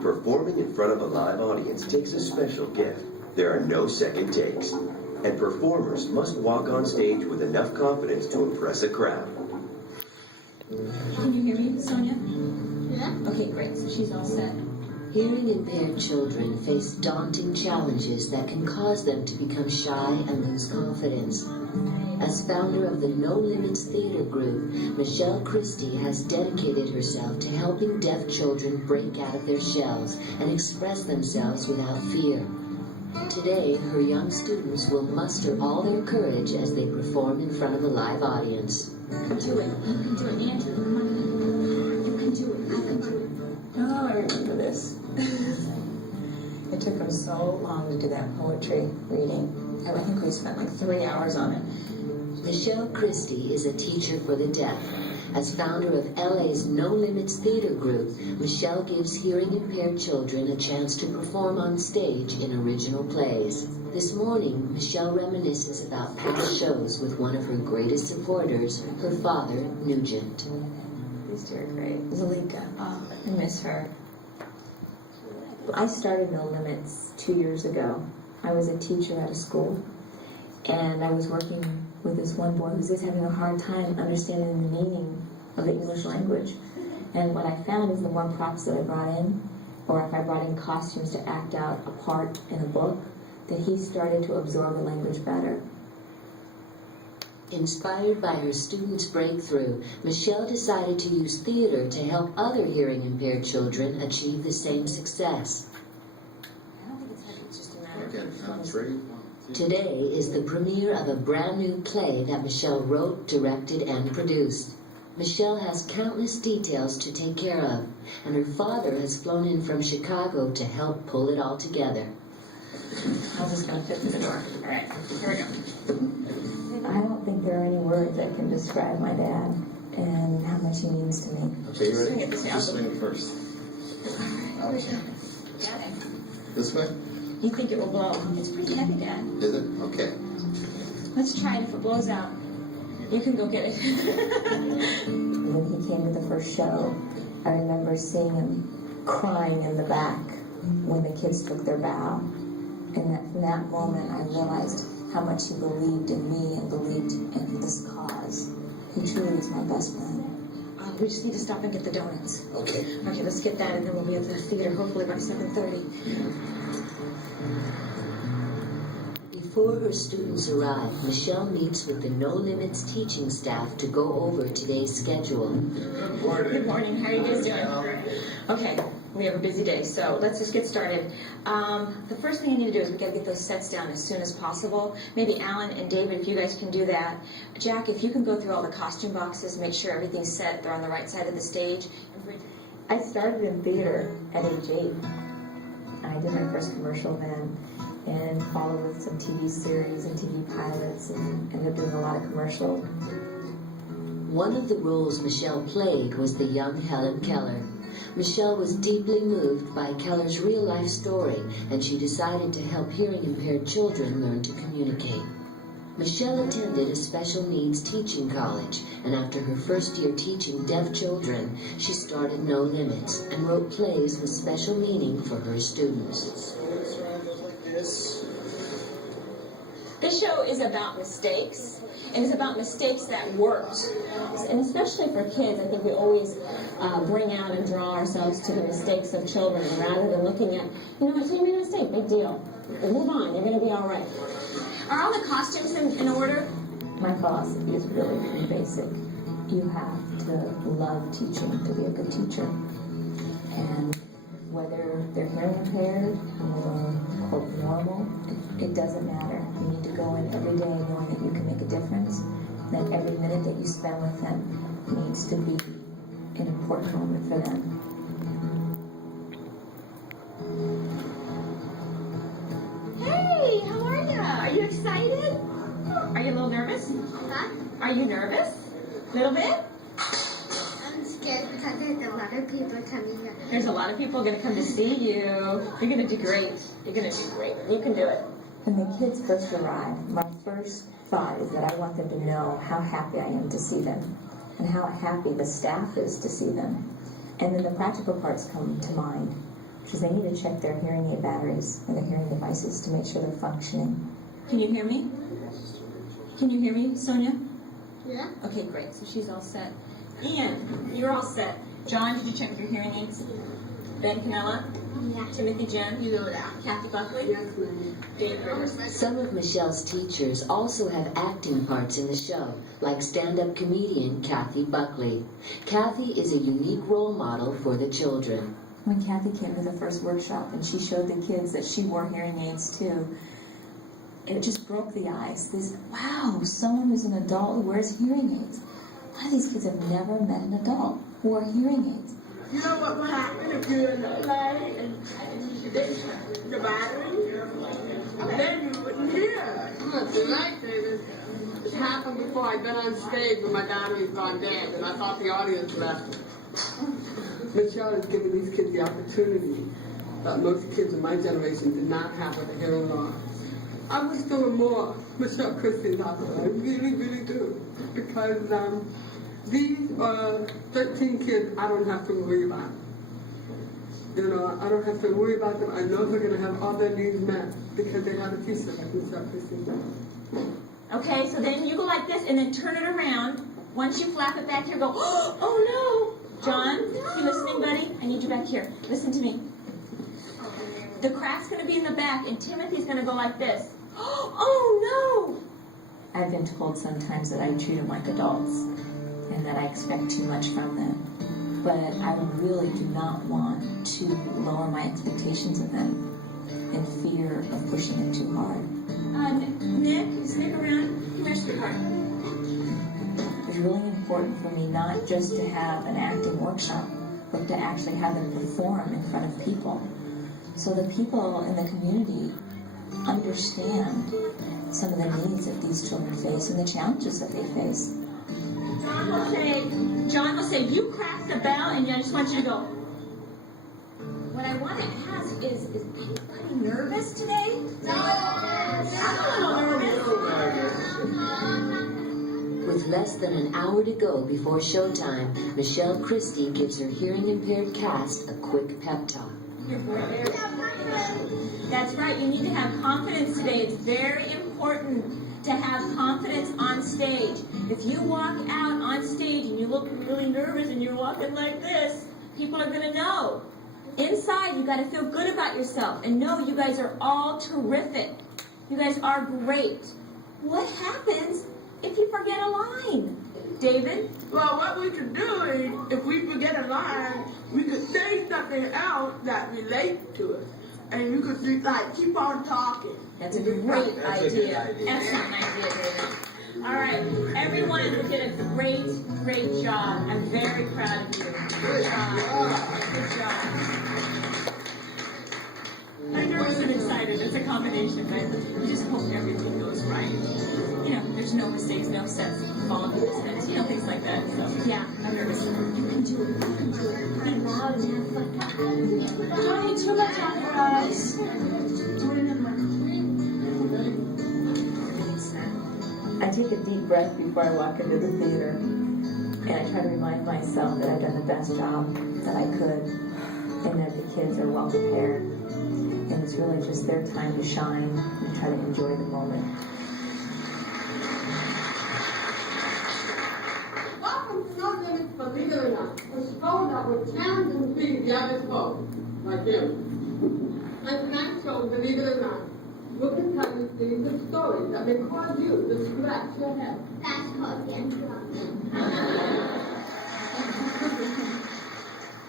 Performing in front of a live audience takes a special gift. There are no second takes, and performers must walk on stage with enough confidence to impress a crowd. Can you hear me, Sonia? Yeah. Okay, great. So she's all set. Hearing impaired children face daunting challenges that can cause them to become shy and lose confidence. As founder of the No Limits Theater Group, Michelle Christie has dedicated herself to helping deaf children break out of their shells and express themselves without fear. Today, her young students will muster all their courage as they perform in front of a live audience. You can do it. You can do it, Auntie. Come on. You can do it. You can do it. Oh, I remember this. It took him so long to do that poetry reading. I think we spent like 3 hours on it. Michelle Christie is a teacher for the deaf. As founder of LA's No Limits Theater Group, Michelle gives hearing impaired children a chance to perform on stage in original plays. This morning, Michelle reminisces about past shows with one of her greatest supporters, her father, Nugent. These two are great. Zalika, oh, I miss her. I started No Limits 2 years ago. I was a teacher at a school, and I was working with this one boy who's just having a hard time understanding the meaning of the English language. And what I found is the more props that I brought in, or if I brought in costumes to act out a part in a book, that he started to absorb the language better. Inspired by her students' breakthrough, Michelle decided to use theater to help other hearing impaired children achieve the same success. I don't think it's just a matter of... Okay, count 3. Today is the premiere of a brand new play that Michelle wrote, directed, and produced. Michelle has countless details to take care of, and her father has flown in from Chicago to help pull it all together. I'm just going to fit through the door. All right, here we go. I don't think there are any words that can describe my dad and how much he means to me. Okay, you Swing ready? it this way. Just swing it first. Okay. This way? You think it will blow? It's pretty heavy, Dad. Is it? Okay. Let's try it. If it blows out, you can go get it. When he came to the first show, I remember seeing him crying in the back when the kids took their bow. And from that moment, I realized how much he believed in me and believed in this cause. He truly is my best friend. We just need to stop and get the donuts. Okay. Okay, let's get that, and then we'll be at the theater hopefully by 7:30. Before her students arrive, Michelle meets with the No Limits teaching staff to go over today's schedule. Good morning. Good morning. How are you guys doing? Okay, we have a busy day, so let's just get started. The first thing I need to do is we got to get those sets down as soon as possible. Maybe Alan and David, if you guys can do that. Jack, if you can go through all the costume boxes, make sure everything's set, they're on the right side of the stage. I started in theater at age 8. I did my first commercial then and followed with some TV series and TV pilots and ended up doing a lot of commercials. One of the roles Michelle played was the young Helen Keller. Michelle was deeply moved by Keller's real-life story, and she decided to help hearing impaired children learn to communicate. Michelle attended a special needs teaching college, and after her first year teaching deaf children, she started No Limits and wrote plays with special meaning for her students. This show is about mistakes, and it's about mistakes that worked. And especially for kids, I think we always bring out and draw ourselves to the mistakes of children rather than looking at, you know, you made a mistake, big deal. Move on, you're going to be all right. Are all the costumes in order? My philosophy is really pretty basic. You have to love teaching to be a good teacher. And whether they're hearing impaired or quote normal, it doesn't matter. You need to go in every day knowing that you can make a difference, that every minute that you spend with them needs to be an important moment for them. Hey, how are you? Are you excited? Are you a little nervous? Huh? Are you nervous? A little bit? I'm scared because there's a lot of people coming here. There's a lot of people going to come to see you. You're going to do great. You're going to do great. You can do it. When the kids first arrive, my first thought is that I want them to know how happy I am to see them and how happy the staff is to see them. And then the practical parts come to mind. because they need to check their hearing aid batteries and their hearing devices to make sure they're functioning. Can you hear me? Can you hear me, Sonia? Yeah. Okay, great. So she's all set. Ian, you're all set. John, did you check your hearing aids? Ben Canella? Yeah. Timothy Jen? You know that. Kathy Buckley? Yes, ma'am. Dave Rivers? Some of Michelle's teachers also have acting parts in the show, like stand-up comedian Kathy Buckley. Kathy is a unique role model for the children. When Kathy came to the first workshop and she showed the kids that she wore hearing aids too, it just broke the ice. They said, wow, someone who's an adult who wears hearing aids. A lot of these kids have never met an adult who wore hearing aids. You know what will happen if you're in the play and they shut the battery? Then you wouldn't hear. Tonight, it happened before I'd been on stage when my battery's gone dead, and I thought the audience left. Michelle has given these kids the opportunity that most kids in my generation did not have with a hearing loss. I wish there were more Michelle Christians out there. I really, really do. Because these 13 kids I don't have to worry about. You know, I don't have to worry about them. I know they're going to have all their needs met because they have a teacher like Michelle Christian. Okay, so then you go like this and then turn it around. Once you flap it back here, go, oh no! John, you listening, buddy? I need you back here. Listen to me. The crack's going to be in the back, and Timothy's going to go like this. Oh no! I've been told sometimes that I treat them like adults and that I expect too much from them. But I really do not want to lower my expectations of them in fear of pushing it too hard. Nick, you stick around. Come here, sweetheart. It's really important for me not just to have an acting workshop, but to actually have them perform in front of people. So the people in the community understand some of the needs that these children face and the challenges that they face. John will say, you crack the bell, and I just want you to go. What I want to ask is anybody nervous today? No. I'm a little nervous. With less than an hour to go before showtime, Michelle Christie gives her hearing-impaired cast a quick pep talk. That's right, you need to have confidence today. It's very important to have confidence on stage. If you walk out on stage and you look really nervous and you're walking like this, people are going to know. Inside, you got to feel good about yourself and know you guys are all terrific. You guys are great. What happens if you forget a line? David? Well, what we could do is, if we forget a line, we could say something else that relates to it. And you could just, like, keep on talking. That's a great idea. Excellent idea, David. All right, everyone, you did a great, great job. I'm very proud of you. Good job. I'm nervous and excited. It's a combination, right? You just hope everything goes right. You know, there's no mistakes, no sets fall into mistakes, you know, things like that. So, yeah, I'm nervous. You can do it. You can do it. Be loud and have fun. Don't need too much on your eyes. I take a deep breath before I walk into the theater, and I try to remind myself that I've done the best job that I could, and that the kids are well prepared, and it's really just their time to shine and try to enjoy the moment. Welcome to No Limits, believe it or not. A show that will challenge and feed the other folks, like you. And tonight's show, believe it or not, we can tell you things and stories that may cause you to scratch your head. That's called getting drunk.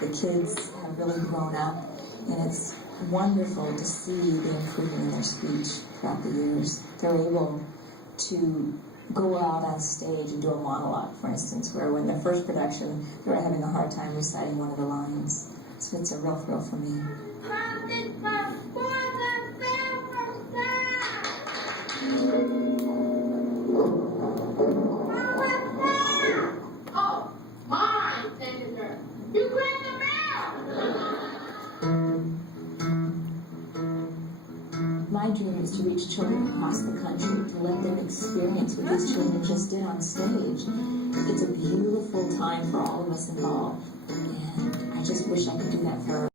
The kids have really grown up, and it's wonderful to see the improvement in their speech throughout the years. They're able to go out on stage and do a monologue, for instance, where when the first production, they were having a hard time reciting one of the lines. So it's a real thrill for me. Oh, my, Senator. You ring the bell. My dream is to reach children across the country, to let them experience what these children just did on stage. It's a beautiful time for all of us involved, and I just wish I could do that for